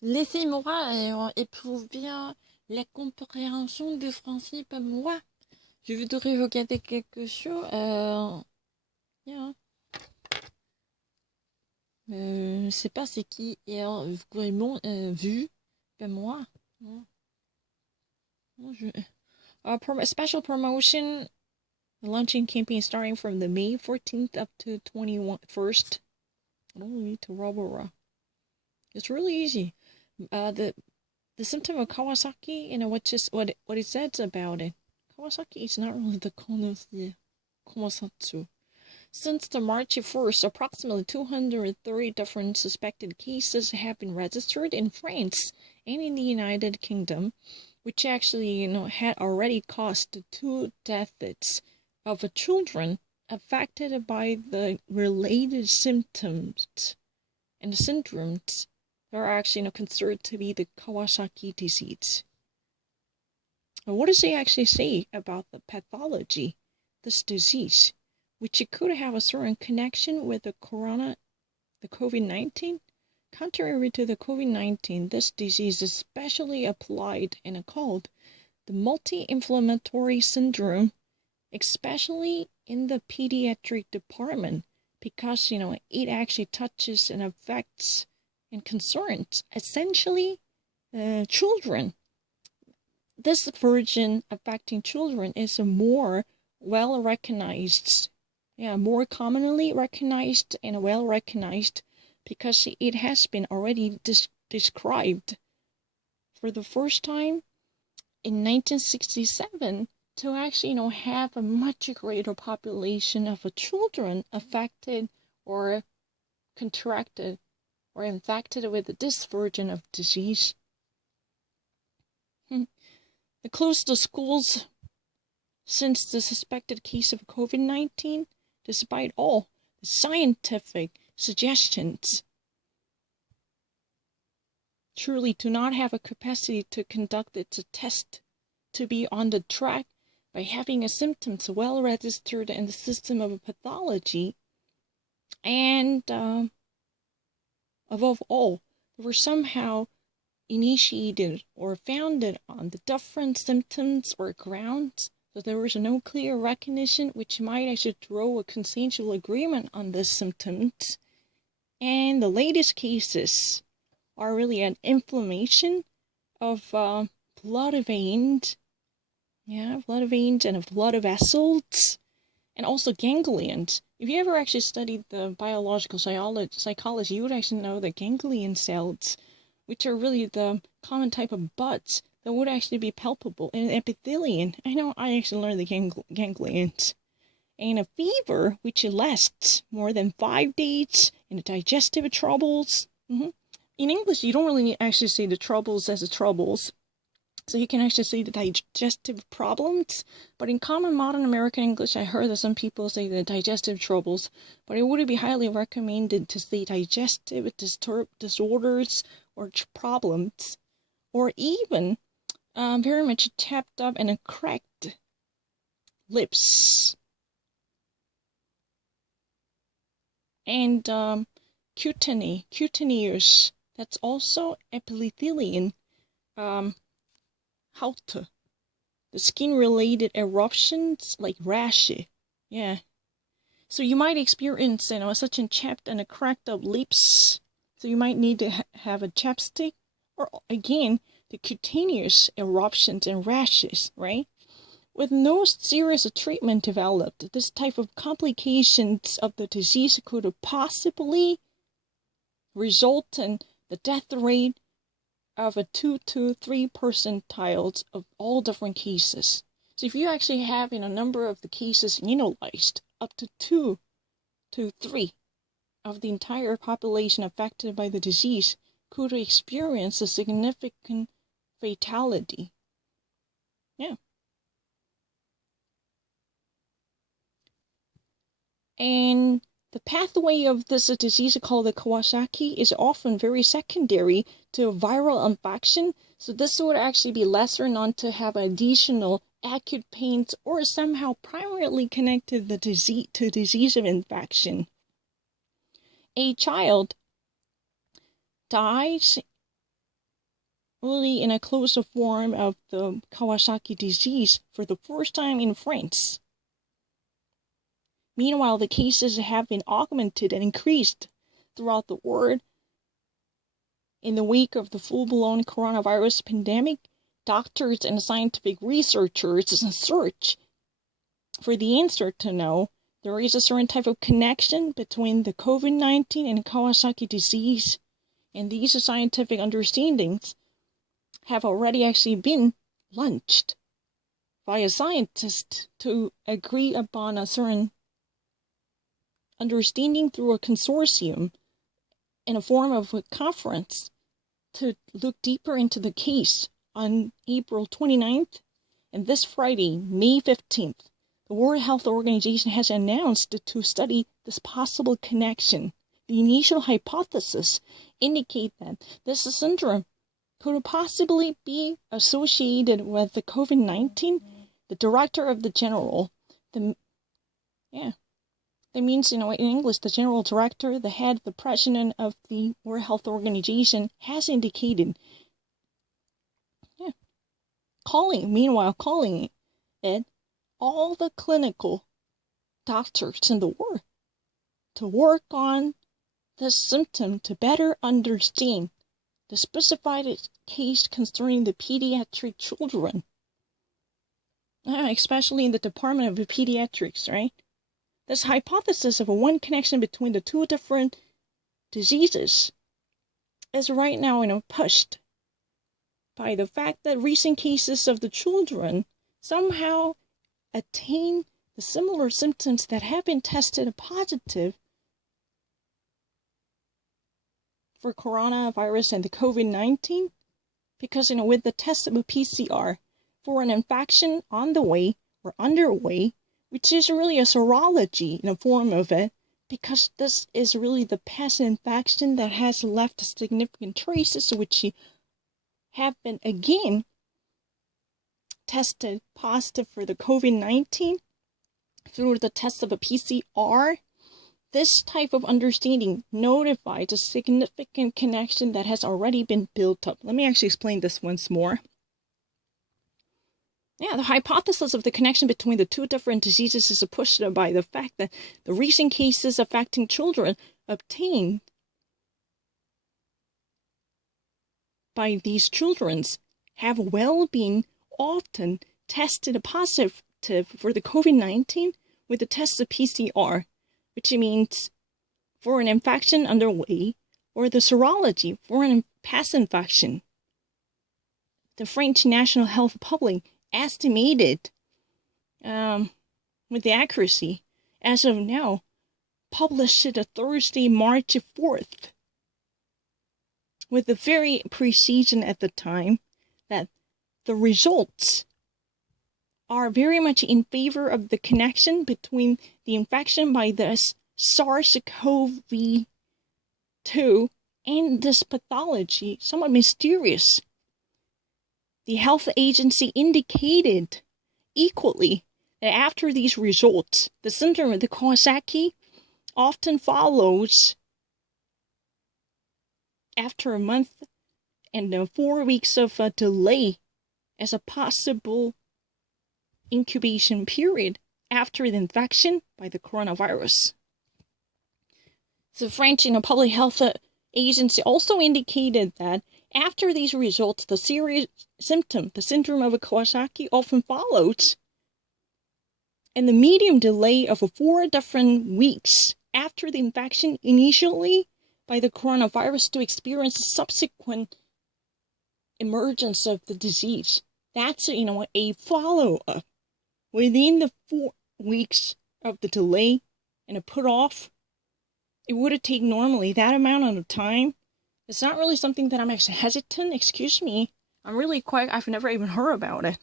Laissez-moi éprouver la compréhension du français par moi. Je voudrais regarder quelque chose. Yeah. Je sais pas c'est qui est vraiment vu par moi. Non, non, special promotion launching campaign starting from the May 14th up to 21st. I don't need to rubber. It's really easy. The symptom of Kawasaki, what it says about it. Kawasaki is not really the Komasatsu. Since the March 1st, approximately 230 different suspected cases have been registered in France and in the United Kingdom, which actually, had already caused 2 deaths of children affected by the related symptoms and syndromes that are actually, considered to be the Kawasaki disease. And what does it actually say about the pathology, this disease, which it could have a certain connection with the COVID-19? Contrary to the COVID-19, this disease is specially applied and called the multi-inflammatory syndrome, especially in the pediatric department, because, it actually touches and affects and concerns essentially children. This version affecting children is a more well recognized, more commonly recognized and well recognized, because it has been already described for the first time in 1967 to actually, have a much greater population of children affected or contracted or infected with this version of disease. They closed the schools since the suspected case of COVID-19, despite all the scientific suggestions. Truly do not have a capacity to conduct its test to be on the track by having a symptoms well registered in the system of pathology, and above all, they were somehow initiated or founded on the different symptoms or grounds, so there was no clear recognition which might actually draw a consensual agreement on the symptoms. And the latest cases are really an inflammation of blood veins, and blood vessels, and also ganglions. If you ever actually studied the biological psychology, you would actually know that ganglion cells, which are really the common type of buds that would actually be palpable in epithelium. I know I actually learned the ganglions. And a fever, which lasts more than 5 days, and digestive troubles. In English, you don't really actually say the troubles as the troubles. So you can actually say the digestive problems. But in common modern American English, I heard that some people say the digestive troubles. But it would be highly recommended to say digestive disorders or problems. Or even very much chapped up and cracked lips. And cutaneous, that's also epithelium, haute, the skin-related eruptions like rashes. Yeah. So you might experience, such a chapped and a cracked up lips. So you might need to have a chapstick, or again, the cutaneous eruptions and rashes, right? With no serious treatment developed, this type of complications of the disease could possibly result in the death rate of a 2 to 3 percentiles of all different cases. So if you actually have a number of the cases analyzed, up to 2 to 3 of the entire population affected by the disease could experience a significant fatality. Yeah. And the pathway of this disease called the Kawasaki is often very secondary to a viral infection. So this would actually be lesser known to have additional acute pains or somehow primarily connected to disease of infection. A child dies really in a closer form of the Kawasaki disease for the first time in France. Meanwhile, the cases have been augmented and increased throughout the world. In the wake of the full-blown coronavirus pandemic, doctors and scientific researchers search for the answer to know there is a certain type of connection between the COVID-19 and Kawasaki disease. And these scientific understandings have already actually been launched by a scientist to agree upon a certain understanding through a consortium in a form of a conference to look deeper into the case on April 29th. And this Friday, May 15th, the World Health Organization has announced to study this possible connection. The initial hypothesis indicate that this syndrome could possibly be associated with the COVID-19. The director of the general, that means, in English, the general director, the head, the president of the World Health Organization has indicated, calling it all the clinical doctors in the world to work on the symptom to better understand the specified case concerning the pediatric children, especially in the Department of Pediatrics, right? This hypothesis of a one connection between the two different diseases is right now, pushed by the fact that recent cases of the children somehow attain the similar symptoms that have been tested positive for coronavirus and the COVID-19, because, with the test of a PCR for an infection on the way or underway, which is really a serology in a form of it, because this is really the past infection that has left significant traces, which have been again tested positive for the COVID-19 through the test of a PCR. This type of understanding notifies a significant connection that has already been built up. Let me actually explain this once more. The hypothesis of the connection between the two different diseases is pushed by the fact that the recent cases affecting children obtained by these children have been often tested positive for the COVID-19 with the test of PCR, which means for an infection underway, or the serology for a past infection. The French National Health Public estimated with the accuracy as of now, published it Thursday, March 4th, with the very precision at the time that the results are very much in favor of the connection between the infection by this SARS-CoV-2 and this pathology, somewhat mysterious. The health agency indicated equally that after these results, the syndrome of the Kawasaki often follows after a month and 4 weeks of a delay as a possible incubation period after the infection by the coronavirus. The French Public Health Agency also indicated that after these results, the serious symptom, the syndrome of Kawasaki, often follows, and the medium delay of 4 different weeks after the infection initially by the coronavirus to experience the subsequent emergence of the disease. That's, a follow-up. Within the 4 weeks of the delay and a put-off, it would take normally that amount of time. It's not really something that I'm actually hesitant. Excuse me. I've never even heard about it.